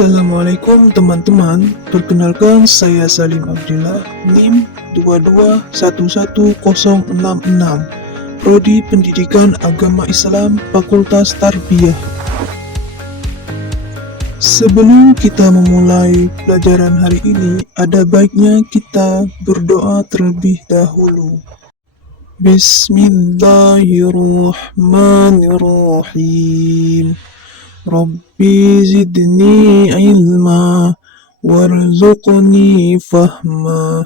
Assalamualaikum teman-teman, perkenalkan saya Salim Abdillah, NIM 2211066, Prodi Pendidikan Agama Islam, Fakultas Tarbiyah. Sebelum kita memulai pelajaran hari ini, ada baiknya kita berdoa terlebih dahulu. Bismillahirrahmanirrahim. Rabbi zidni ilma warzuqni fahma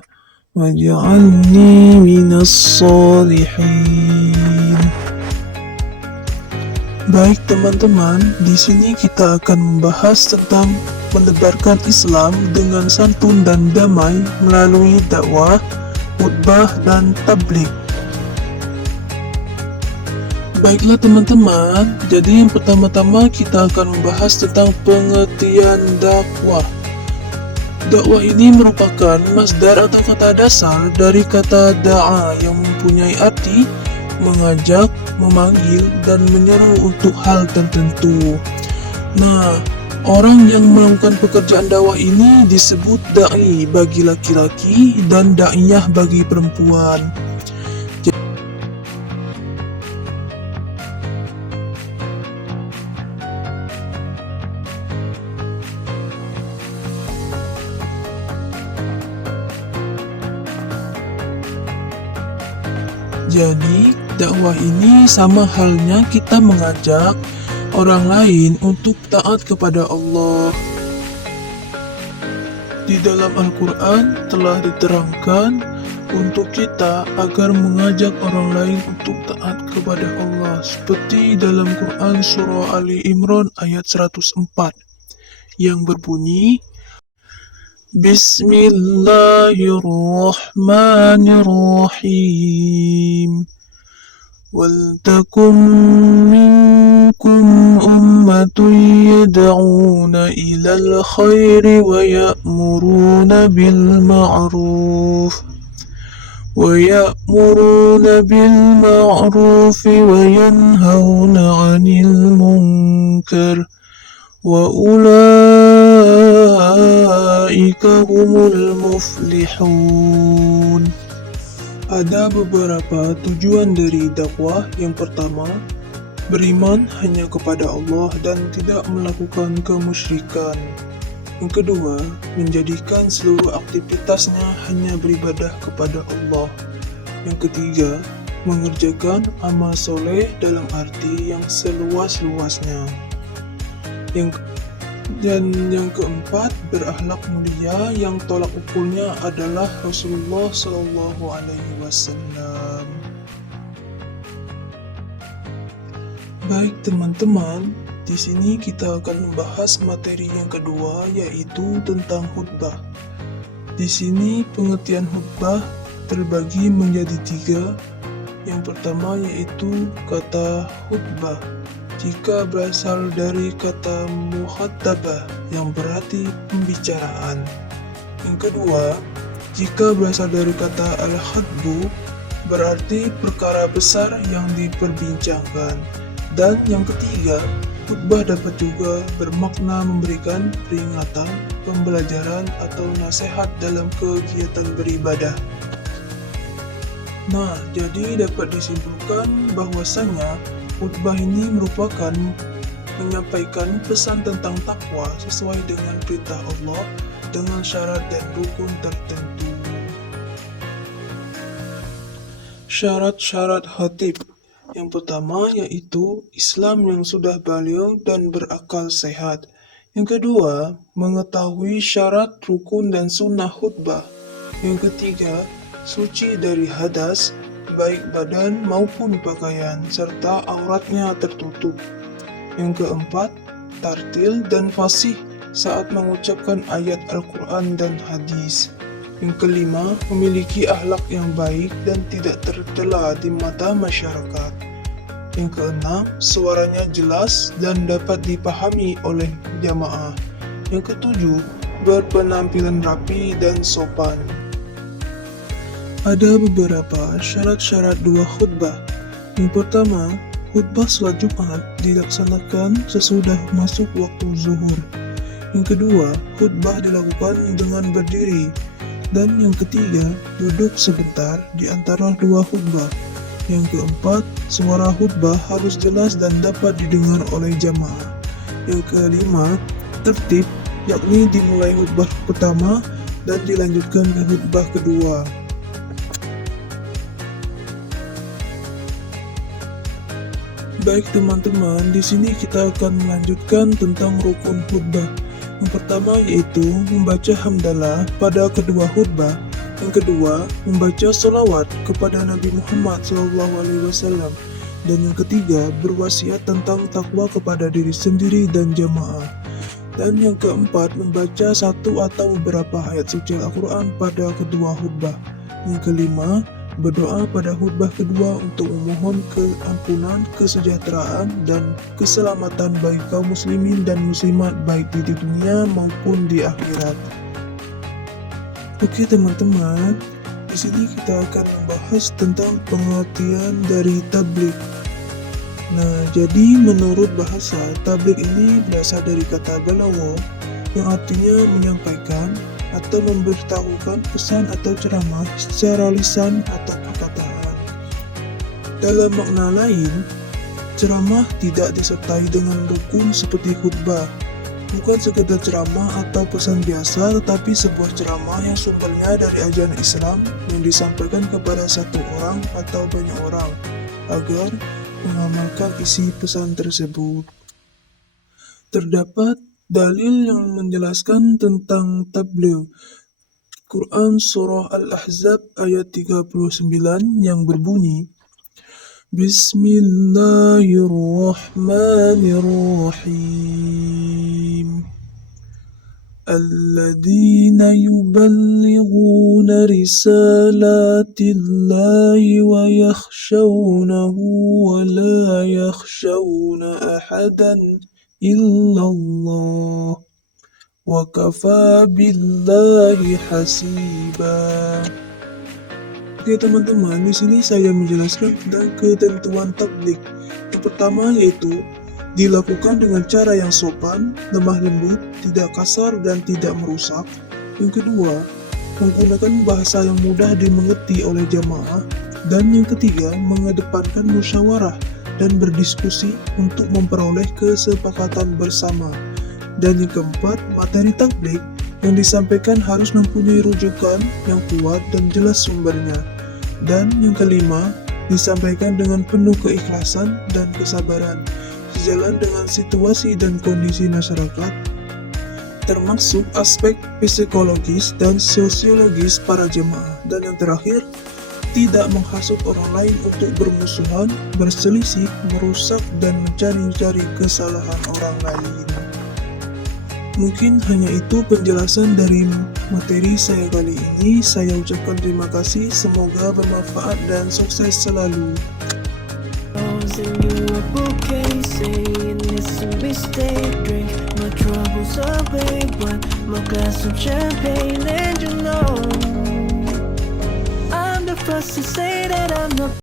waj'alni minas solihin. Baik teman-teman, di sini kita akan membahas tentang menebarkan Islam dengan santun dan damai melalui dakwah, khutbah, dan tabligh. Baiklah teman-teman, jadi yang pertama-tama kita akan membahas tentang pengertian dakwah. Dakwah ini merupakan masdar atau kata dasar dari kata da'a yang mempunyai arti mengajak, memanggil, dan menyeru untuk hal tertentu. Nah, orang yang melakukan pekerjaan dakwah ini disebut da'i bagi laki-laki dan da'iyah bagi perempuan. Jadi, dakwah ini sama halnya kita mengajak orang lain untuk taat kepada Allah. Di dalam Al-Quran telah diterangkan untuk kita agar mengajak orang lain untuk taat kepada Allah, seperti dalam Quran Surah Ali Imran ayat 104 yang berbunyi, Bismillahirrahmanirrahim. Waltakum minkum ummatun yad'una ilal khairi wa ya'muruna bil ma'ruf wa yanhauna 'anil munkar wa ulaika humul muflihun. Ada beberapa tujuan dari dakwah. Yang pertama, beriman hanya kepada Allah dan tidak melakukan kemusyrikan. Yang kedua, menjadikan seluruh aktivitasnya hanya beribadah kepada Allah. Yang ketiga, mengerjakan amal soleh dalam arti yang seluas-luasnya. Dan yang keempat, berakhlak mulia yang tolak ukurnya adalah Rasulullah SAW. Baik teman-teman, di sini kita akan membahas materi yang kedua, yaitu tentang khutbah. Di sini pengertian khutbah terbagi menjadi 3. Yang pertama yaitu kata khutbah. Jika berasal dari kata muhatabah yang berarti pembicaraan. Yang kedua, jika berasal dari kata al-khatbu berarti perkara besar yang diperbincangkan. Dan yang ketiga, khutbah dapat juga bermakna memberikan peringatan, pembelajaran, atau nasihat dalam kegiatan beribadah. Nah, jadi dapat disimpulkan bahwasanya khutbah ini merupakan menyampaikan pesan tentang takwa sesuai dengan perintah Allah dengan syarat dan rukun tertentu. Syarat-syarat khatib. Yang pertama yaitu Islam yang sudah baligh dan berakal sehat. Yang kedua, mengetahui syarat, rukun, dan sunnah khutbah. Yang ketiga, suci dari hadas, baik badan maupun pakaian, serta auratnya tertutup. Yang keempat, tartil dan fasih saat mengucapkan ayat Al-Quran dan hadis. Yang kelima, memiliki akhlak yang baik dan tidak tercela di mata masyarakat. Yang keenam, suaranya jelas dan dapat dipahami oleh jamaah. Yang ketujuh, berpenampilan rapi dan sopan. Ada beberapa syarat-syarat dua khutbah. Yang pertama, khutbah salat Jumat dilaksanakan sesudah masuk waktu zuhur. Yang kedua, khutbah dilakukan dengan berdiri. Dan yang ketiga, duduk sebentar di antara dua khutbah. Yang keempat, suara khutbah harus jelas dan dapat didengar oleh jamaah. Yang kelima, tertib, yakni dimulai khutbah pertama dan dilanjutkan ke khutbah kedua. Baik teman-teman, di sini kita akan melanjutkan tentang rukun khutbah. Yang pertama yaitu membaca hamdalah pada kedua khutbah. Yang kedua, membaca sholawat kepada Nabi Muhammad SAW. Dan yang ketiga, berwasiat tentang takwa kepada diri sendiri dan jamaah. Dan yang keempat, membaca satu atau beberapa ayat suci Al-Quran pada kedua khutbah. Yang kelima, berdoa pada khutbah kedua untuk memohon keampunan, kesejahteraan, dan keselamatan bagi kaum muslimin dan muslimat baik di dunia maupun di akhirat. Oke teman-teman, di sini kita akan membahas tentang pengertian dari tabligh. Nah, jadi menurut bahasa, tabligh ini berasal dari kata balagha yang artinya menyampaikan atau memberitahukan pesan atau ceramah secara lisan atau perkataan. Dalam makna lain, ceramah tidak disertai dengan rukun seperti khutbah. Bukan sekedar ceramah atau pesan biasa, tetapi sebuah ceramah yang sumbernya dari ajaran Islam yang disampaikan kepada satu orang atau banyak orang agar mengamalkan isi pesan tersebut. Terdapat dalil yang menjelaskan tentang tabligh. Quran Surah Al-Ahzab ayat 39 yang berbunyi, Bismillahirrahmanirrahim. Alladzina yuballighuna risalatillahi wa yakhshawnahu wa la yakhshawna ahadan illallah wa kafa billahi hasiba. Oke teman-teman, di sini saya menjelaskan tentang ketentuan tabligh. Yang pertama yaitu dilakukan dengan cara yang sopan, lemah lembut, tidak kasar dan tidak merusak. Yang kedua, menggunakan bahasa yang mudah dimengerti oleh jamaah. Dan yang ketiga, mengedepankan musyawarah dan berdiskusi untuk memperoleh kesepakatan bersama. Dan yang keempat, materi tabligh yang disampaikan harus mempunyai rujukan yang kuat dan jelas sumbernya. Dan yang kelima, disampaikan dengan penuh keikhlasan dan kesabaran, sejalan dengan situasi dan kondisi masyarakat, termasuk aspek psikologis dan sosiologis para jemaah. Dan yang terakhir, tidak menghasut orang lain untuk bermusuhan, berselisih, merusak, dan mencari-cari kesalahan orang lain. Mungkin hanya itu penjelasan dari materi saya kali ini. Saya ucapkan terima kasih, semoga bermanfaat dan sukses selalu.